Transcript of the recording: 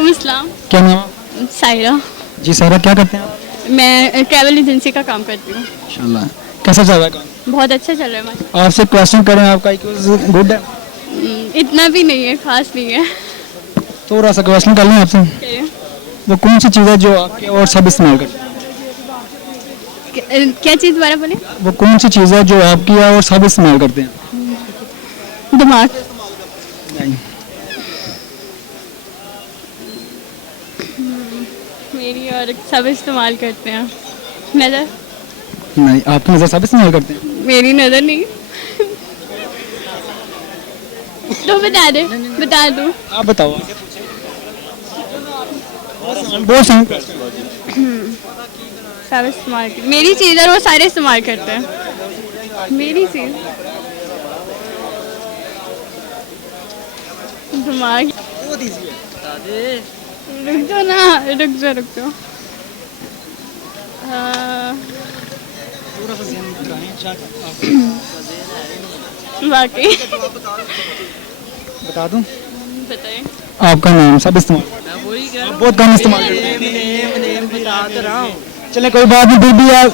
इस्लाम। क्या नाम है? सायरा। जी सारा, क्या करते हैं आप? मैं ट्रैवल एजेंसी का काम करती हूँ। इंशाल्लाह। कैसा चल रहा है काम? बहुत अच्छा चल रहा है हमारा। आपसे क्वेश्चन करें, आपका IQ गुड है? इतना भी नहीं है, खास नहीं है। थोड़ा सा क्वेश्चन कर लें आपसे। क्या वो कौन सी चीज़ है जो आपके और सब इस्तेमाल करते हैं? क्या चीज़ दोबारा बोले? वो कौन सी चीज़ है जो आपकी है और सब इस्तेमाल करते हैं? दिमाग। नहीं। मेरी और सब इस्तेमाल करते हैं। नज़र। नहीं, आपकी नज़र सब इस्तेमाल करते हैं? मेरी नज़र नहीं। तो बता दे, बता दूँ। आप बताओ। बहुत सही question। सब इस्तेमाल कर, मेरी चीज़ है, वो सारे इस्तेमाल करते हैं। मेरी चीज़। दिमाग। रुक जाओ ना, रुक जाओ, रुक जाओ। वाकई। बता दूं? बताएं। आपका नाम सब इस्तेमाल, आप बहुत कम इस्तेमाल करते हैं। चले कोई बात नहीं, फिर भी आप